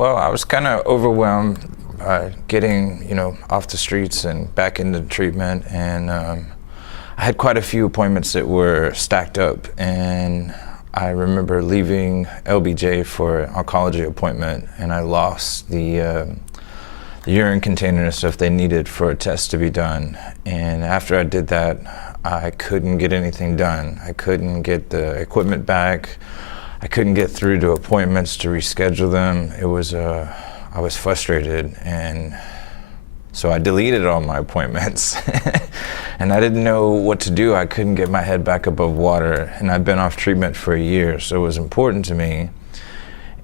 Well, I was kind of overwhelmed getting, off the streets and back into treatment, and I had quite a few appointments that were stacked up, and I remember leaving LBJ for an oncology appointment, and I lost the urine container and stuff they needed for a test to be done. And after I did that, I couldn't get anything done. I couldn't get the equipment back. I couldn't get through to appointments to reschedule them. It was, I was frustrated, and so I deleted all my appointments. And I didn't know what to do. I couldn't get my head back above water, and I'd been off treatment for a year, so it was important to me.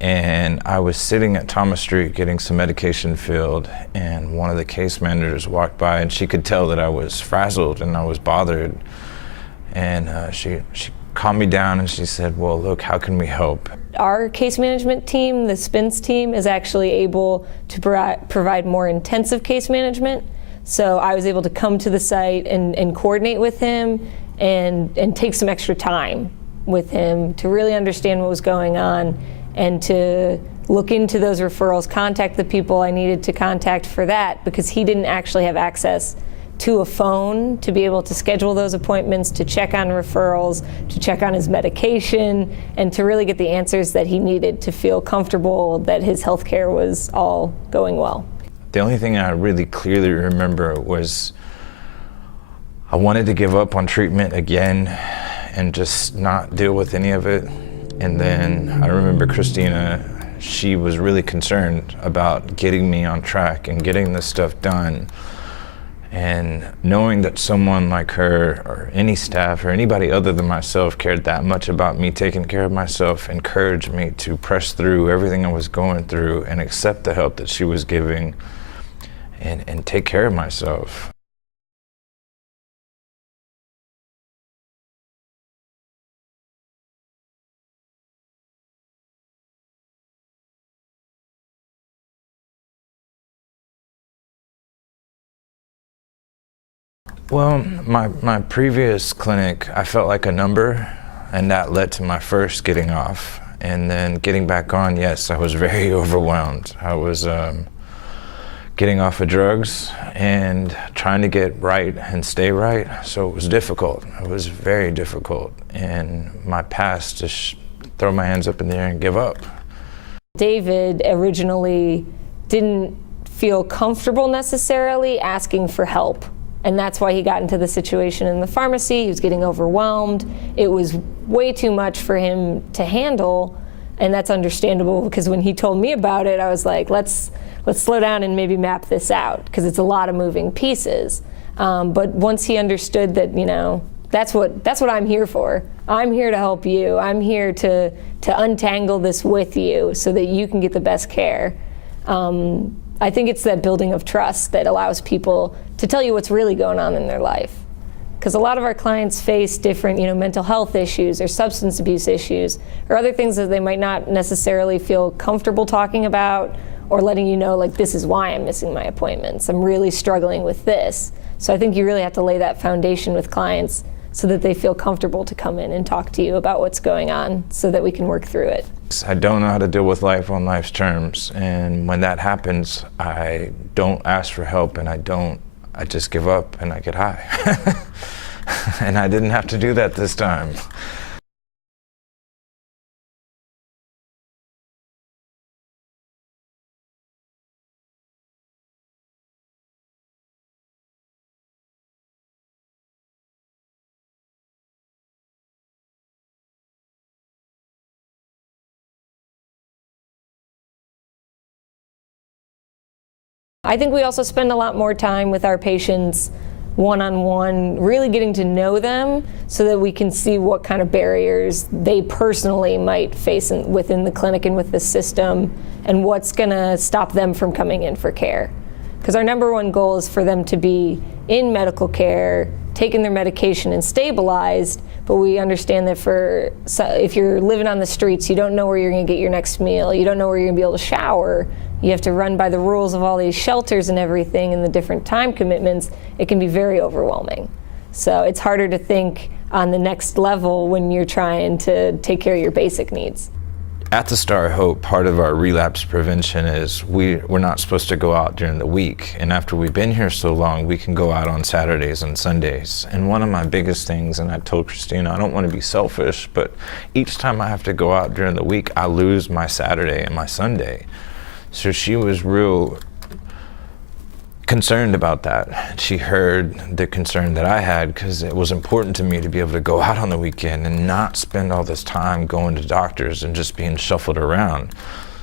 And I was sitting at Thomas Street getting some medication filled, and one of the case managers walked by, and she could tell that I was frazzled and I was bothered. And she calmed me down, and she said, well, look, how can we help? Our case management team, the Spns team, is actually able to provide more intensive case management. So I was able to come to the site and coordinate with him and take some extra time with him to really understand what was going on and to look into those referrals, contact the people I needed to contact for that, because he didn't actually have access to a phone to be able to schedule those appointments, to check on referrals, to check on his medication, and to really get the answers that he needed to feel comfortable that his health care was all going well. The only thing I really clearly remember was I wanted to give up on treatment again and just not deal with any of it. And then I remember Christina, she was really concerned about getting me on track and getting this stuff done. And knowing that someone like her or any staff or anybody other than myself cared that much about me taking care of myself encouraged me to press through everything I was going through and accept the help that she was giving and take care of myself. Well, my previous clinic, I felt like a number, and that led to my first getting off. And then getting back on, yes, I was very overwhelmed. I was getting off of drugs and trying to get right and stay right, so it was difficult. It was very difficult. And my past, just throw my hands up in the air and give up. David originally didn't feel comfortable necessarily asking for help. And that's why he got into the situation in the pharmacy. He was getting overwhelmed. It was way too much for him to handle, and that's understandable, because when he told me about it, I was like, let's slow down and maybe map this out, because it's a lot of moving pieces. But once he understood that, that's what I'm here for. I'm here to help you. I'm here to untangle this with you so that you can get the best care. I think it's that building of trust that allows people to tell you what's really going on in their life. Because a lot of our clients face different, mental health issues or substance abuse issues or other things that they might not necessarily feel comfortable talking about or letting you know, like, this is why I'm missing my appointments. I'm really struggling with this. So I think you really have to lay that foundation with clients so that they feel comfortable to come in and talk to you about what's going on so that we can work through it. I don't know how to deal with life on life's terms, and when that happens, I don't ask for help, and I just give up and I get high. And I didn't have to do that this time. I think we also spend a lot more time with our patients one-on-one, really getting to know them so that we can see what kind of barriers they personally might face within the clinic and with the system, and what's going to stop them from coming in for care. Because our number one goal is for them to be in medical care, taking their medication and stabilized, but we understand that if you're living on the streets, you don't know where you're going to get your next meal, you don't know where you're going to be able to shower, you have to run by the rules of all these shelters and everything and the different time commitments, it can be very overwhelming. So it's harder to think on the next level when you're trying to take care of your basic needs. At the Star of Hope, part of our relapse prevention is we're not supposed to go out during the week. And after we've been here so long, we can go out on Saturdays and Sundays. And one of my biggest things, and I told Christina, I don't want to be selfish, but each time I have to go out during the week, I lose my Saturday and my Sunday. So she was real concerned about that. She heard the concern that I had because it was important to me to be able to go out on the weekend and not spend all this time going to doctors and just being shuffled around.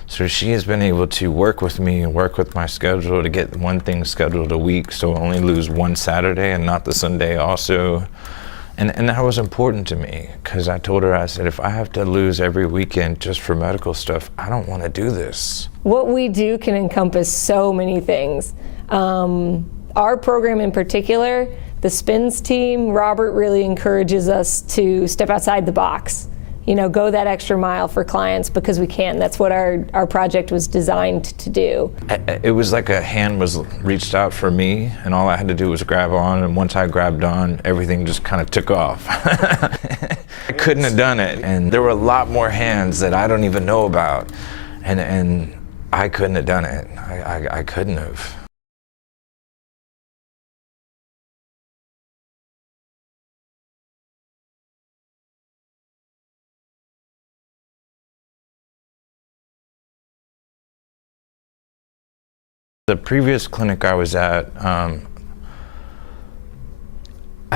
So she has been able to work with me and work with my schedule to get one thing scheduled a week, so I only lose one Saturday and not the Sunday also. And that was important to me because I told her, I said, if I have to lose every weekend just for medical stuff, I don't want to do this. What we do can encompass so many things. Our program in particular, the Spns team, Robert really encourages us to step outside the box, go that extra mile for clients because we can. That's what our project was designed to do. It was like a hand was reached out for me and all I had to do was grab on, and once I grabbed on, everything just kind of took off. I couldn't have done it, and there were a lot more hands that I don't even know about, and I couldn't have done it. I couldn't have. The previous clinic I was at, I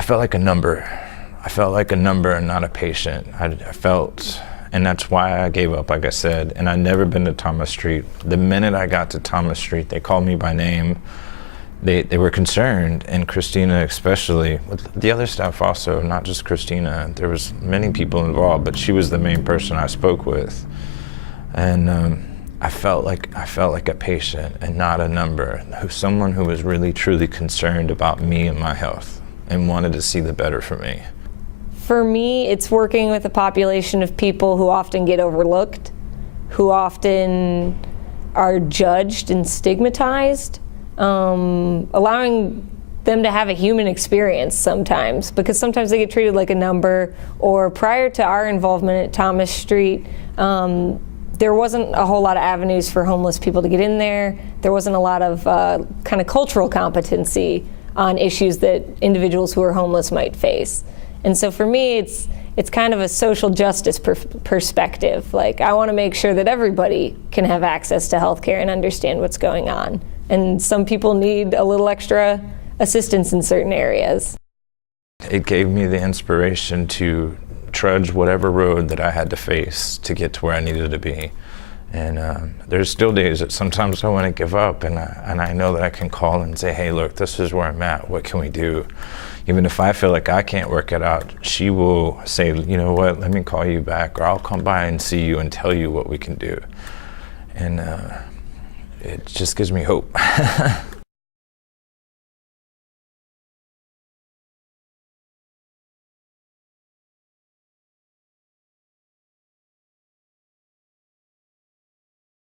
felt like a number. I felt like a number and not a patient. I felt, and that's why I gave up, like I said, and I'd never been to Thomas Street. The minute I got to Thomas Street, they called me by name. They were concerned, and Christina especially, with the other staff also, not just Christina. There was many people involved, but she was the main person I spoke with. And I felt like a patient and not a number, someone who was really truly concerned about me and my health and wanted to see the better for me. For me, it's working with a population of people who often get overlooked, who often are judged and stigmatized, allowing them to have a human experience sometimes, because sometimes they get treated like a number. Or prior to our involvement at Thomas Street, there wasn't a whole lot of avenues for homeless people to get in there. There wasn't a lot of kind of cultural competency on issues that individuals who are homeless might face. And so for me, it's kind of a social justice perspective. Like, I want to make sure that everybody can have access to healthcare and understand what's going on. And some people need a little extra assistance in certain areas. It gave me the inspiration to trudge whatever road that I had to face to get to where I needed to be. And there's still days that sometimes I want to give up, and I know that I can call and say, hey, look, this is where I'm at, what can we do? Even if I feel like I can't work it out, she will say, you know what, let me call you back, or I'll come by and see you and tell you what we can do. And it just gives me hope.